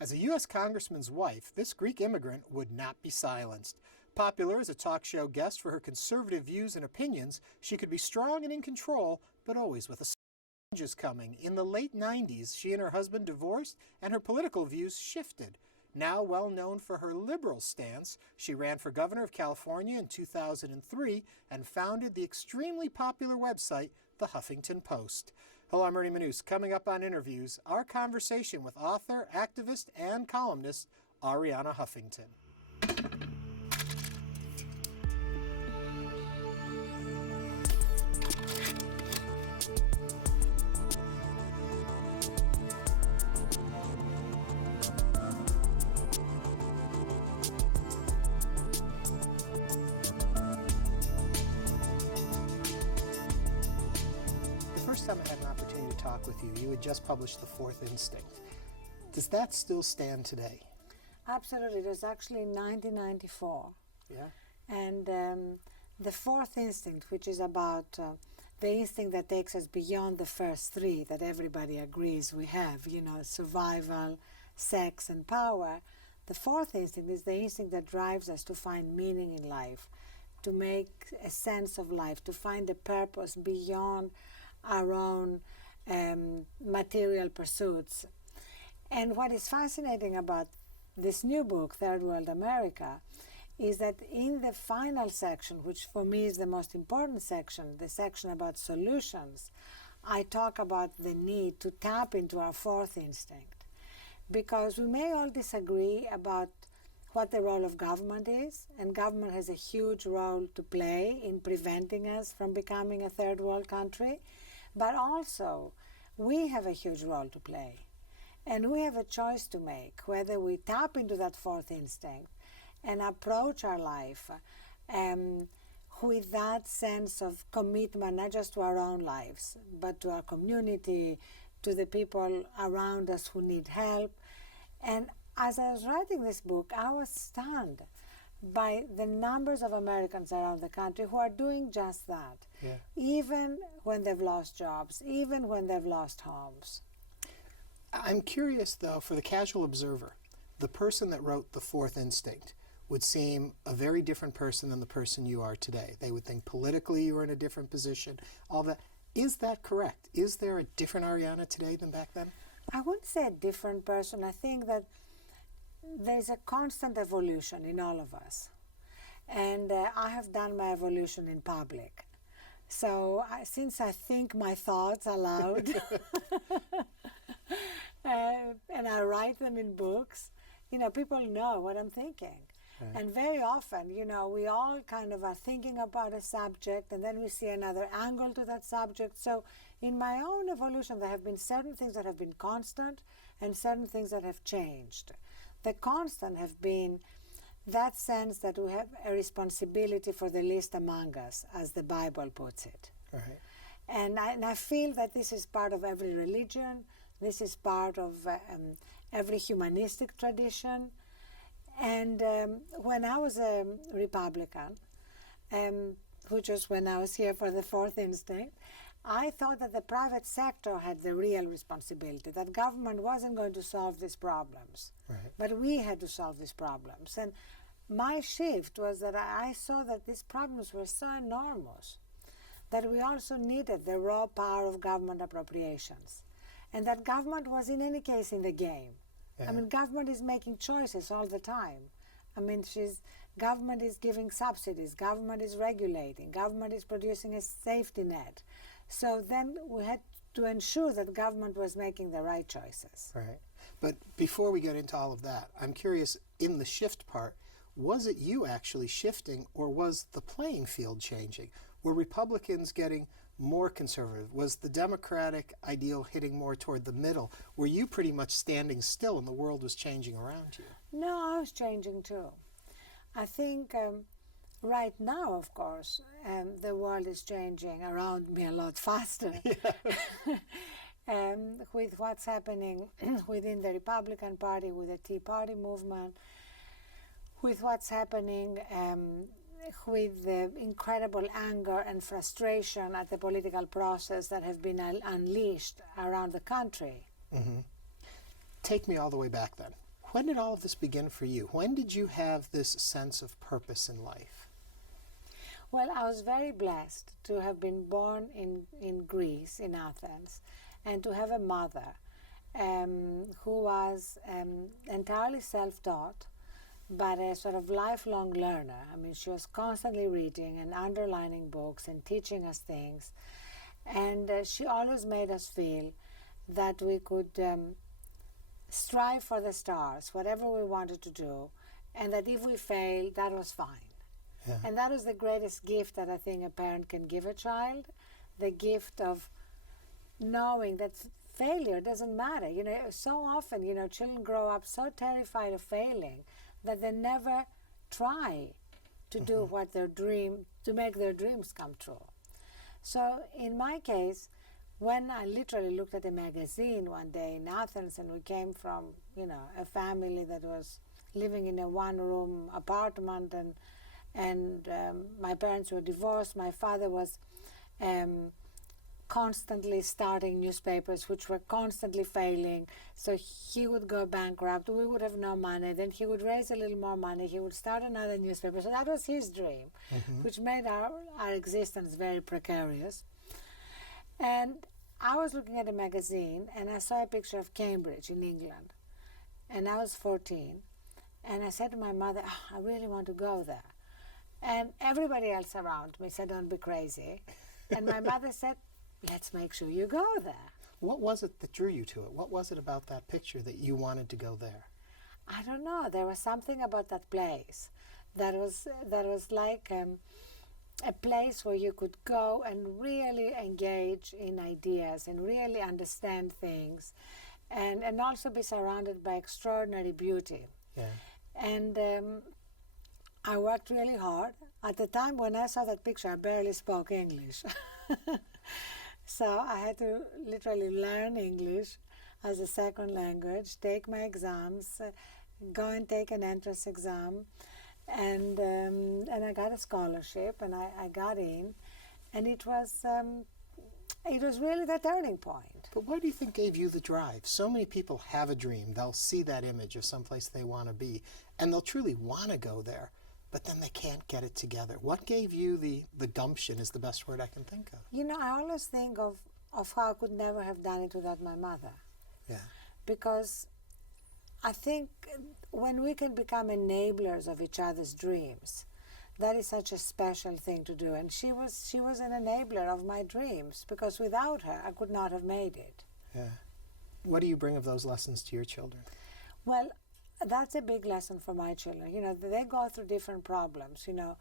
As a U.S. congressman's wife, this Greek immigrant would not be silenced. Popular as a talk show guest for her conservative views and opinions, she could be strong and in control, but always with a changes coming. In the late 90s, she and her husband divorced, and her political views shifted. Now well known for her liberal stance, she ran for governor of California in 2003 and founded the extremely popular website, the Huffington Post. Hello, I'm Ernie Manouse. Coming up on Interviews, our conversation with author, activist, and columnist Arianna Huffington. Time I had an opportunity to talk with you, you had just published The Fourth Instinct. Does that still stand today? Absolutely. It was actually in 1994. Yeah. And The Fourth Instinct, which is about the instinct that takes us beyond the first three that everybody agrees we have, survival, sex, and power. The fourth instinct is the instinct that drives us to find meaning in life, to make a sense of life, to find a purpose beyond our own material pursuits. And what is fascinating about this new book, Third World America, is that in the final section, which for me is the most important section, the section about solutions, I talk about the need to tap into our fourth instinct. Because we may all disagree about what the role of government is, and government has a huge role to play in preventing us from becoming a third world country, but also we have a huge role to play. And we have a choice to make, whether we tap into that fourth instinct and approach our life with that sense of commitment, not just to our own lives, but to our community, to the people around us who need help. And as I was writing this book, I was stunned by the numbers of Americans around the country who are doing just that, even when they've lost jobs, even when they've lost homes. I'm curious, though, for the casual observer, the person that wrote The Fourth Instinct would seem a very different person than the person you are today. They would think politically you were in a different position, all that. Is that correct? Is there a different Arianna today than back then? I wouldn't say a different person. I think that there's a constant evolution in all of us. And I have done my evolution in public. So since I think my thoughts aloud, and I write them in books, people know what I'm thinking. Right. And very often, we all kind of are thinking about a subject and then we see another angle to that subject. So in my own evolution, there have been certain things that have been constant and certain things that have changed. The constant have been that sense that we have a responsibility for the least among us, as the Bible puts it. Right. And I feel that this is part of every religion, this is part of every humanistic tradition. And when I was a Republican, which was when I was here for the Fourth Instinct, I thought that the private sector had the real responsibility, that government wasn't going to solve these problems, but we had to solve these problems. And my shift was that I saw that these problems were so enormous that we also needed the raw power of government appropriations, and that government was in any case in the game. I mean, government is making choices all the time. I mean, government is giving subsidies, government is regulating, government is producing a safety net. So then we had to ensure that government was making the right choices. Right. But before we get into all of that, I'm curious, in the shift part, was it you actually shifting, or was the playing field changing? Were Republicans getting more conservative? Was the Democratic ideal hitting more toward the middle? Were you pretty much standing still and the world was changing around you? No, I was changing too. I think right now, of course, the world is changing around me a lot faster. With what's happening within the Republican Party, with the Tea Party movement, with what's happening with the incredible anger and frustration at the political process that have been unleashed around the country. Mm-hmm. Take me all the way back then. When did all of this begin for you? When did you have this sense of purpose in life? Well, I was very blessed to have been born in Greece, in Athens, and to have a mother who was entirely self-taught, but a sort of lifelong learner. I mean, she was constantly reading and underlining books and teaching us things. And she always made us feel that we could strive for the stars, whatever we wanted to do, and that if we failed, that was fine. Yeah. And that is the greatest gift that I think a parent can give a child, the gift of knowing that failure doesn't matter. You know, so often, you know, children grow up so terrified of failing that they never try to do what to make their dreams come true. So in my case, when I literally looked at a magazine one day in Athens, and we came from, you know, a family that was living in a one-room apartment, and my parents were divorced. My father was constantly starting newspapers which were constantly failing, so he would go bankrupt, we would have no money, then he would raise a little more money, he would start another newspaper. So that was his dream, which made our existence very precarious. And I was looking at a magazine and I saw a picture of Cambridge in England, and I was 14, and I said to my mother, I really want to go there. And everybody else around me said, don't be crazy. And my mother said, let's make sure you go there. What was it that drew you to it? What was it about that picture that you wanted to go there? I don't know. There was something about that place that was like a place where you could go and really engage in ideas and really understand things, and also be surrounded by extraordinary beauty. Yeah. And I worked really hard. At the time when I saw that picture, I barely spoke English. So I had to literally learn English as a second language, take my exams, go and take an entrance exam, and I got a scholarship, and I got in, and it was really the turning point. But what do you think gave you the drive? So many people have a dream. They'll see that image of someplace they want to be, and they'll truly want to go there, but then they can't get it together. What gave you the gumption is the best word I can think of. You know, I always think of how I could never have done it without my mother. Yeah. Because I think when we can become enablers of each other's dreams, that is such a special thing to do. And she was an enabler of my dreams, because without her, I could not have made it. Yeah. What do you bring of those lessons to your children? Well, that's a big lesson for my children. You know, they go through different problems. You know,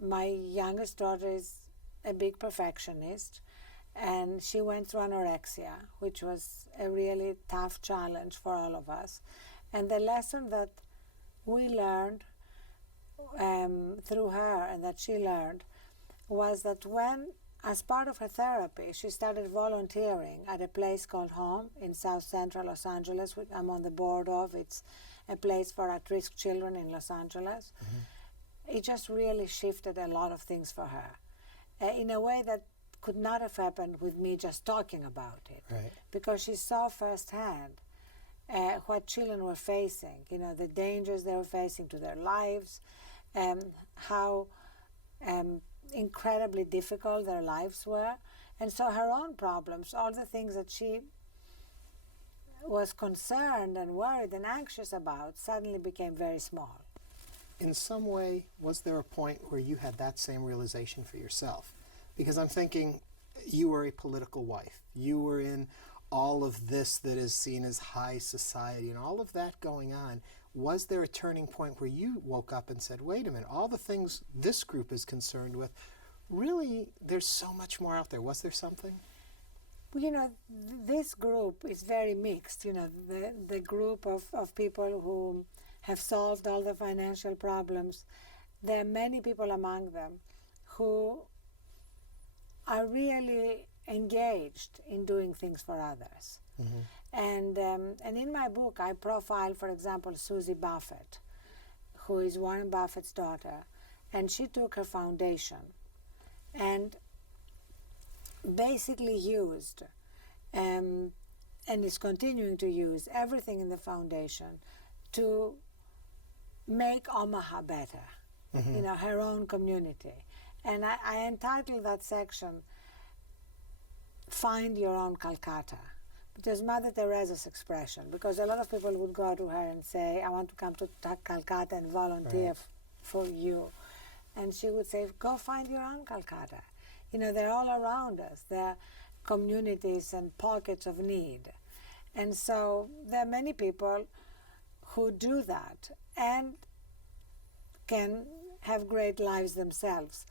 my youngest daughter is a big perfectionist, and she went through anorexia, which was a really tough challenge for all of us. And the lesson that we learned through her, and that she learned, was that when, as part of her therapy, she started volunteering at a place called Home in South Central Los Angeles, which I'm on the board of. It's a place for at-risk children in Los Angeles. It just really shifted a lot of things for her in a way that could not have happened with me just talking about it. Right. Because she saw firsthand what children were facing, you know, the dangers they were facing to their lives, how incredibly difficult their lives were. And so her own problems, all the things that she was concerned and worried and anxious about, suddenly became very small. In some way, was there a point where you had that same realization for yourself? Because I'm thinking, you were a political wife. You were in all of this that is seen as high society and all of that going on. Was there a turning point where you woke up and said, wait a minute, all the things this group is concerned with, really, there's so much more out there. Was there something? You know, this group is very mixed. You know, the group of people who have solved all the financial problems, there are many people among them who are really engaged in doing things for others. And in my book, I profile, for example, Susie Buffett, who is Warren Buffett's daughter, and she took her foundation and basically used and is continuing to use everything in the foundation to make Omaha better, you know, her own community. And I entitled that section, Find Your Own Calcutta, which is Mother Teresa's expression, because a lot of people would go to her and say, I want to come to Calcutta and volunteer for you. And she would say, go find your own Calcutta. You know, they're all around us. They're communities and pockets of need. And so there are many people who do that and can have great lives themselves.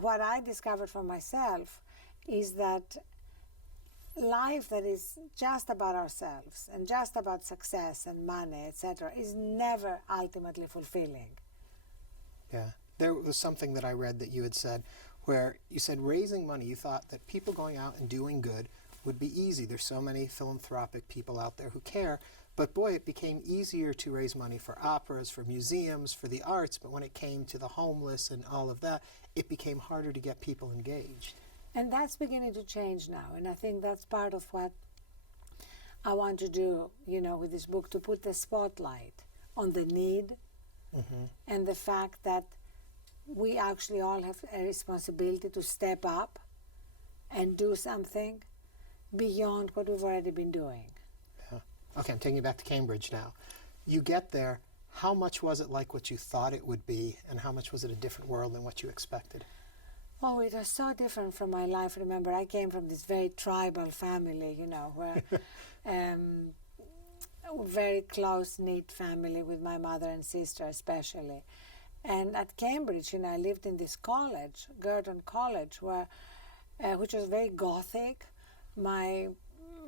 What I discovered for myself is that life that is just about ourselves and just about success and money, etc., is never ultimately fulfilling. Yeah. There was something that I read that you had said where you said raising money, you thought that people going out and doing good would be easy. There's so many philanthropic people out there who care, but boy, it became easier to raise money for operas, for museums, for the arts, but when it came to the homeless and all of that, it became harder to get people engaged. And that's beginning to change now, and I think that's part of what I want to do, you know, with this book, to put the spotlight on the need and the fact that we actually all have a responsibility to step up and do something beyond what we've already been doing. Yeah. Okay, I'm taking you back to Cambridge now. You get there, how much was it like what you thought it would be, and how much was it a different world than what you expected? Oh, it was so different from my life. Remember, I came from this very tribal family, you know, where very close-knit family with my mother and sister especially. And at Cambridge, you know, I lived in this college, Girton College, where, which was very Gothic. My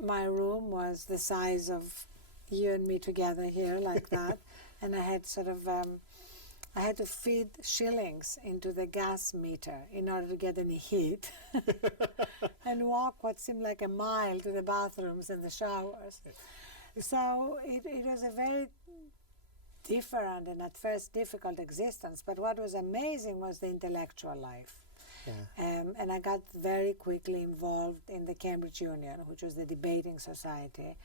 room was the size of you and me together here, like that. And I had sort of, I had to feed shillings into the gas meter in order to get any heat and walk what seemed like a mile to the bathrooms and the showers. So it was a very different and at first difficult existence, but what was amazing was the intellectual life. Yeah. And I got very quickly involved in the Cambridge Union, which was the debating society,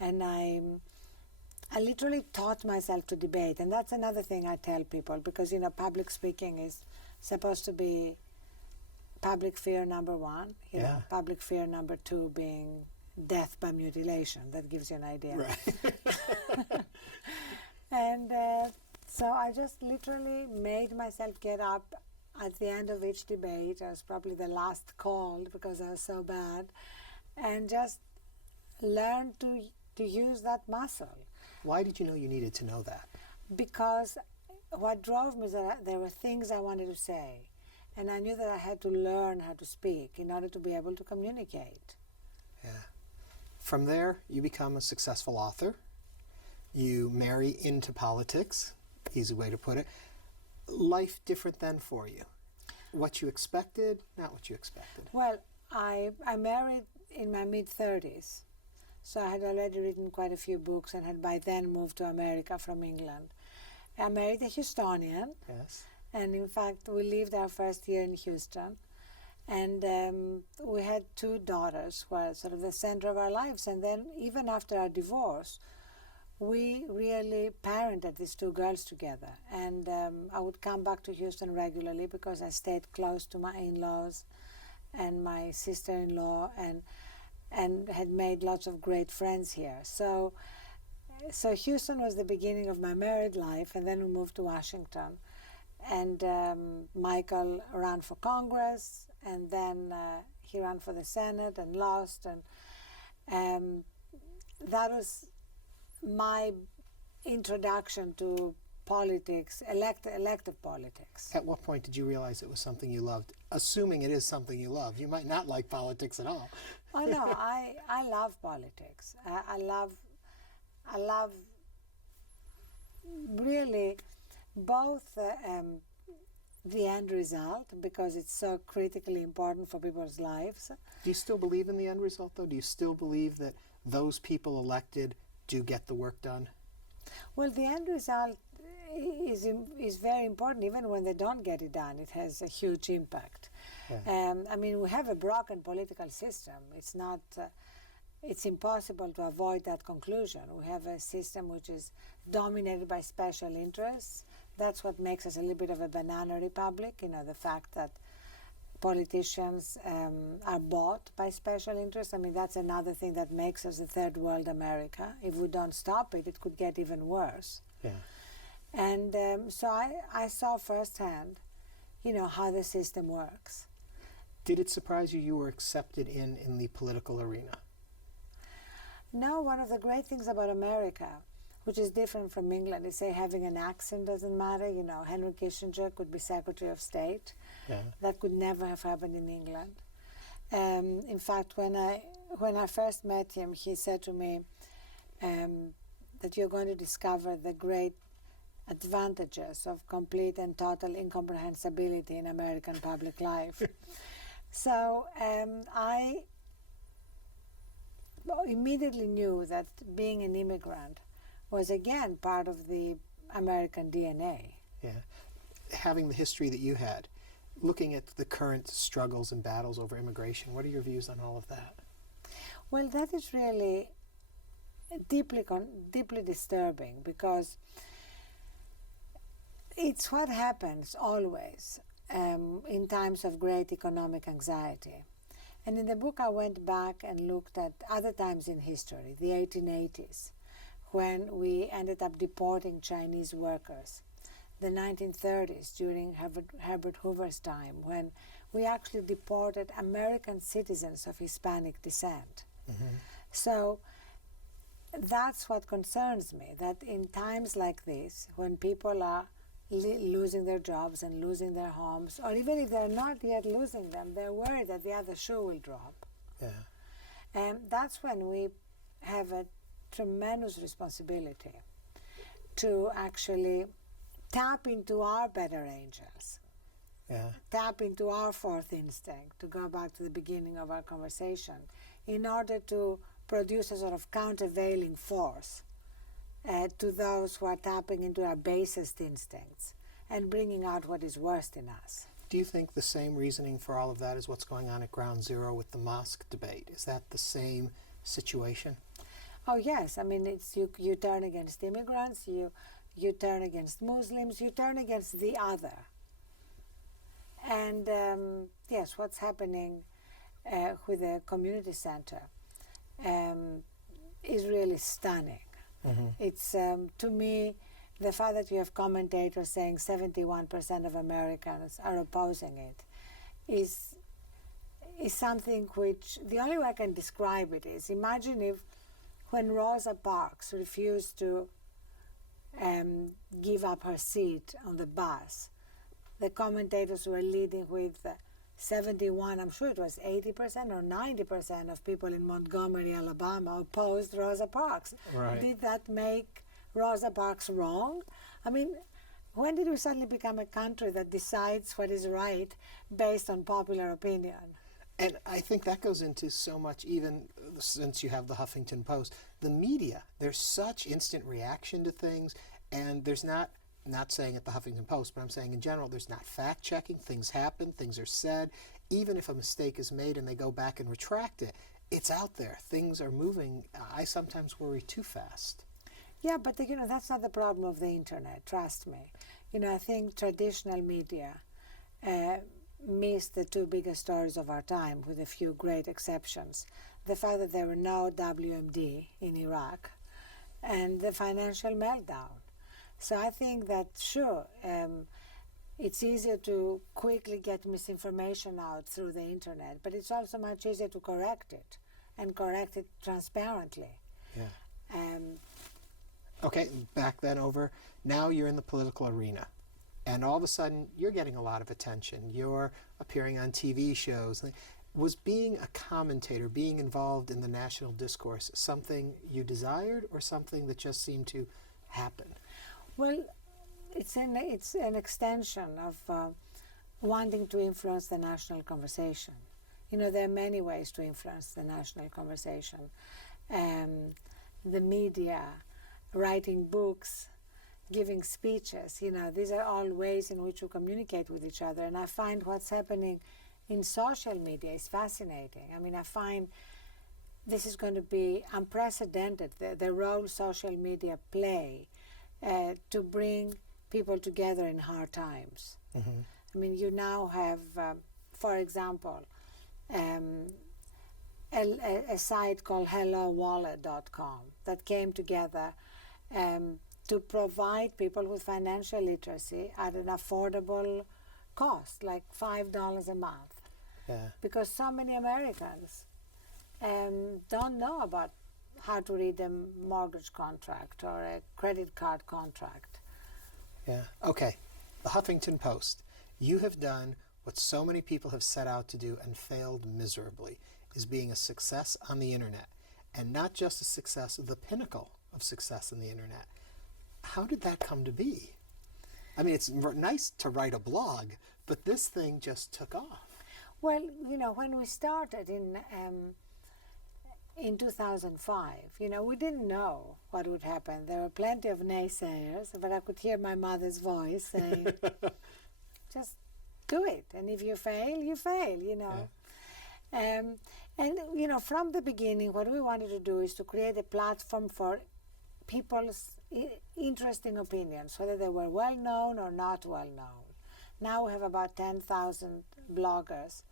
and I literally taught myself to debate. And that's another thing I tell people, because, you know, public speaking is supposed to be public fear number one, you know, public fear number two being death by mutilation. That gives you an idea. Right. And so I just literally made myself get up at the end of each debate. I was probably the last called because I was so bad, and just learned to use that muscle. Why did you know you needed to know that? Because what drove me is that there were things I wanted to say, and I knew that I had to learn how to speak in order to be able to communicate. Yeah. From there, you become a successful author. You marry into politics, easy way to put it. Life different then for you? What you expected, not what you expected? Well, I married in my mid-30s, so I had already written quite a few books and had by then moved to America from England. I married a Houstonian, yes, and in fact we lived our first year in Houston, and we had two daughters who were sort of the center of our lives. And then even after our divorce, we really parented these two girls together, and I would come back to Houston regularly because I stayed close to my in-laws and my sister-in-law, and had made lots of great friends here. So Houston was the beginning of my married life, and then we moved to Washington, and Michael ran for Congress, and then he ran for the Senate and lost, and that was my introduction to politics, elective politics. At what point did you realize it was something you loved? Assuming it is something you love. You might not like politics at all. Oh no, I love politics. I love really both the end result, because it's so critically important for people's lives. Do you still believe in the end result, though? Do you still believe that those people elected do get the work done? Well, the end result is very important. Even when they don't get it done, it has a huge impact. Yeah. I mean, we have a broken political system. It's not it's impossible to avoid that conclusion. We have a system which is dominated by special interests. That's what makes us a little bit of a banana republic, the fact that politicians are bought by special interests. I mean, that's another thing that makes us a third world America. If we don't stop it, it could get even worse. Yeah. And so I saw firsthand, how the system works. Did it surprise you were accepted in the political arena? No, one of the great things about America, which is different from England, is say having an accent doesn't matter. Henry Kissinger could be Secretary of State. Yeah. That could never have happened in England. In fact, when I first met him, he said to me that you're going to discover the great advantages of complete and total incomprehensibility in American public life. So I immediately knew that being an immigrant was again part of the American DNA. Yeah. Having the history that you had, looking at the current struggles and battles over immigration, what are your views on all of that? Well, that is really deeply disturbing, because it's what happens always in times of great economic anxiety. And in the book I went back and looked at other times in history, the 1880s, when we ended up deporting Chinese workers, the 1930s during Herbert Hoover's time, when we actually deported American citizens of Hispanic descent. Mm-hmm. So that's what concerns me, that in times like this, when people are losing their jobs and losing their homes, or even if they're not yet losing them, they're worried that the other shoe will drop. Yeah. And that's when we have a tremendous responsibility to actually tap into our better angels. Yeah. Tap into our fourth instinct, to go back to the beginning of our conversation, in order to produce a sort of countervailing force to those who are tapping into our basest instincts and bringing out what is worst in us. Do you think the same reasoning for all of that is what's going on at ground zero with the mosque debate? Is that the same situation? Oh yes, I mean, it's you turn against immigrants, you turn against Muslims, you turn against the other. And yes, what's happening with the community center is really stunning. Mm-hmm. It's, to me, the fact that you have commentators saying 71% of Americans are opposing it is something which, the only way I can describe it is, imagine if when Rosa Parks refused to give up her seat on the bus, the commentators were leading with 71, I'm sure it was 80% or 90% of people in Montgomery, Alabama opposed Rosa Parks. Right. Did that make Rosa Parks wrong? I mean, when did we suddenly become a country that decides what is right based on popular opinion? And I think that goes into so much, even since you have the Huffington Post, the media. There's such instant reaction to things, and there's not saying at the Huffington Post, but I'm saying in general, there's not fact-checking. Things happen, things are said. Even if a mistake is made and they go back and retract it, it's out there. Things are moving. I sometimes worry too fast. Yeah, but that's not the problem of the internet, trust me. I think traditional media missed the two biggest stories of our time, with a few great exceptions. The fact that there were no WMD in Iraq, and the financial meltdown. So I think that, sure, it's easier to quickly get misinformation out through the internet, but it's also much easier to correct it, and correct it transparently. Yeah. Okay, back then over. Now you're in the political arena, and all of a sudden you're getting a lot of attention. You're appearing on TV shows. Was being a commentator, being involved in the national discourse, something you desired or something that just seemed to happen? Well, it's an extension of wanting to influence the national conversation. There are many ways to influence the national conversation. The media, writing books, giving speeches, these are all ways in which we communicate with each other. And I find what's happening in social media is fascinating. I mean, I find this is going to be unprecedented, the role social media play to bring people together in hard times. Mm-hmm. I mean, you now have, for example, a site called HelloWallet.com that came together to provide people with financial literacy at an affordable cost, like $5 a month. Yeah. Because so many Americans don't know about how to read a mortgage contract or a credit card contract. Yeah. Okay. The Huffington Post. You have done what so many people have set out to do and failed miserably, is being a success on the internet. And not just a success, the pinnacle of success on the internet. How did that come to be? I mean, it's nice to write a blog, but this thing just took off. Well, you know, when we started in 2005, you know, we didn't know what would happen. There were plenty of naysayers, but I could hear my mother's voice saying, just do it. And if you fail, you fail, you know. Yeah. And, you know, from the beginning, what we wanted to do is to create a platform for people's interesting opinions, whether they were well known or not well known. Now we have about 10,000 bloggers,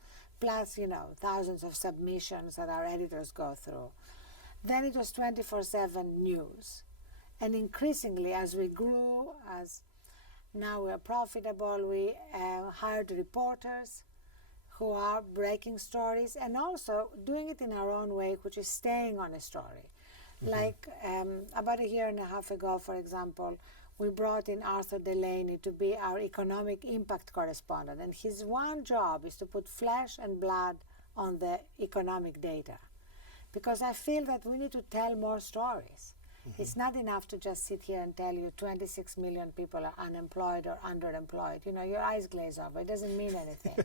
plus, you know, thousands of submissions that our editors go through. Then it was 24/7 news. And increasingly, as we grew, as now we are profitable, we hired reporters who are breaking stories and also doing it in our own way, which is staying on a story. Mm-hmm. Like about a year and a half ago, for example, we brought in Arthur Delaney to be our economic impact correspondent. And his one job is to put flesh and blood on the economic data. Because I feel that we need to tell more stories. Mm-hmm. It's not enough to just sit here and tell you 26 million people are unemployed or underemployed. You know, your eyes glaze over. It doesn't mean anything.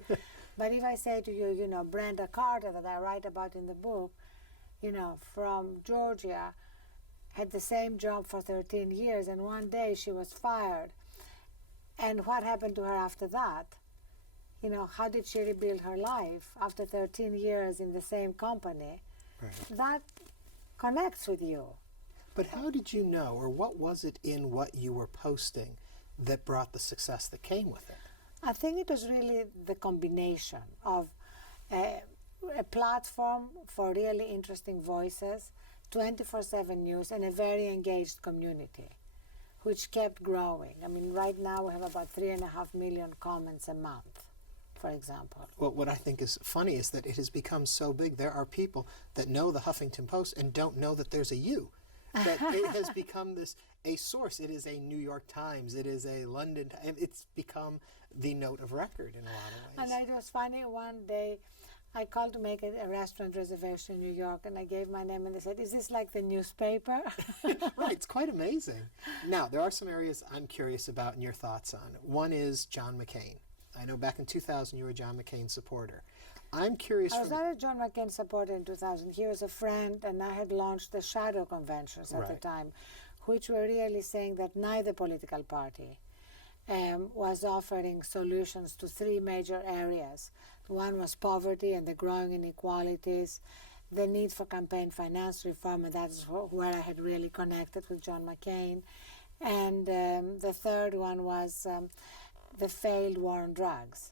But if I say to you, you know, Brenda Carter, that I write about in the book, you know, from Georgia, had the same job for 13 years, and one day she was fired. And what happened to her after that? You know, how did she rebuild her life after 13 years in the same company? Right. That connects with you. But how did you know, or what was it in what you were posting that brought the success that came with it? I think it was really the combination of a platform for really interesting voices, 24/7 news, and a very engaged community, which kept growing. I mean, right now we have about 3.5 million comments a month, for example. Well, what I think is funny is that it has become so big. There are people that know the Huffington Post and don't know that there's a you. That it has become a source. It is a New York Times. It is a London Times. It's become the note of record in a lot of ways. And it was funny, one day I called to make a restaurant reservation in New York, and I gave my name, and they said, "Is this like the newspaper?" Right, it's quite amazing. Now, there are some areas I'm curious about and your thoughts on. One is John McCain. I know back in 2000 you were a John McCain supporter. I'm curious. I was not a John McCain supporter in 2000. He was a friend, and I had launched the shadow conventions at the time, which were really saying that neither political party was offering solutions to three major areas. One was poverty and the growing inequalities, the need for campaign finance reform, and that's where I had really connected with John McCain. And the third one was the failed war on drugs.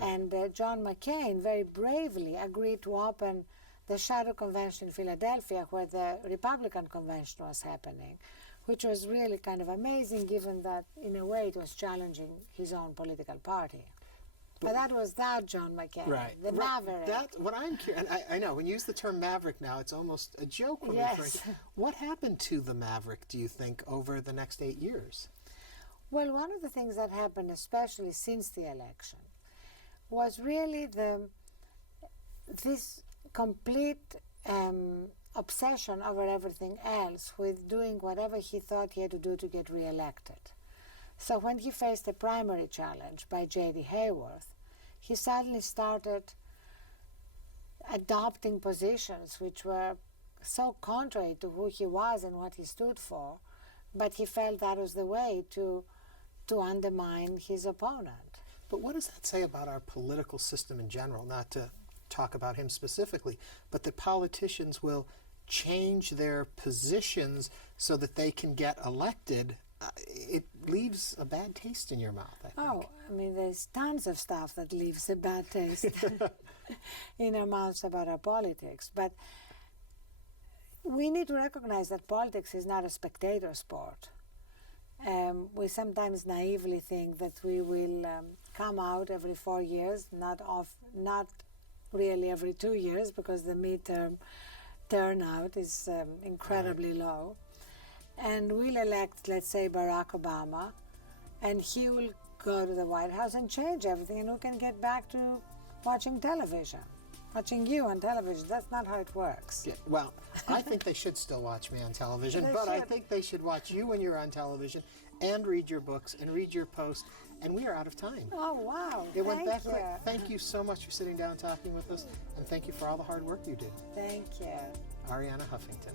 And John McCain very bravely agreed to open the shadow convention in Philadelphia, where the Republican convention was happening, which was really kind of amazing, given that in a way it was challenging his own political party. But that was that John McCain, right, the Maverick. That's what I'm curious. And I know when you use the term Maverick now, it's almost a joke. When yes. What happened to the Maverick, do you think, over the next 8 years? Well, one of the things that happened, especially since the election, was really this complete obsession over everything else, with doing whatever he thought he had to do to get reelected. So when he faced a primary challenge by J.D. Hayworth, he suddenly started adopting positions which were so contrary to who he was and what he stood for, but he felt that was the way to undermine his opponent. But what does that say about our political system in general? Not to talk about him specifically, but that politicians will change their positions so that they can get elected, it leaves a bad taste in your mouth, I think. Oh, I mean, there's tons of stuff that leaves a bad taste in our mouths about our politics. But we need to recognize that politics is not a spectator sport. We sometimes naively think that we will come out every 4 years, not really every 2 years, because the midterm turnout is incredibly low. And we'll elect, let's say, Barack Obama, and he will go to the White House and change everything, and we can get back to watching television. Watching you on television, that's not how it works. Yeah, well, I think they should still watch me on television, They but I should. think they should watch you when you're on television and read your books and read your post. And we are out of time. Oh, wow. It went that Thank quick. you. Thank you so much for sitting down and talking with us, and thank you for all the hard work you do. Thank you. Arianna Huffington.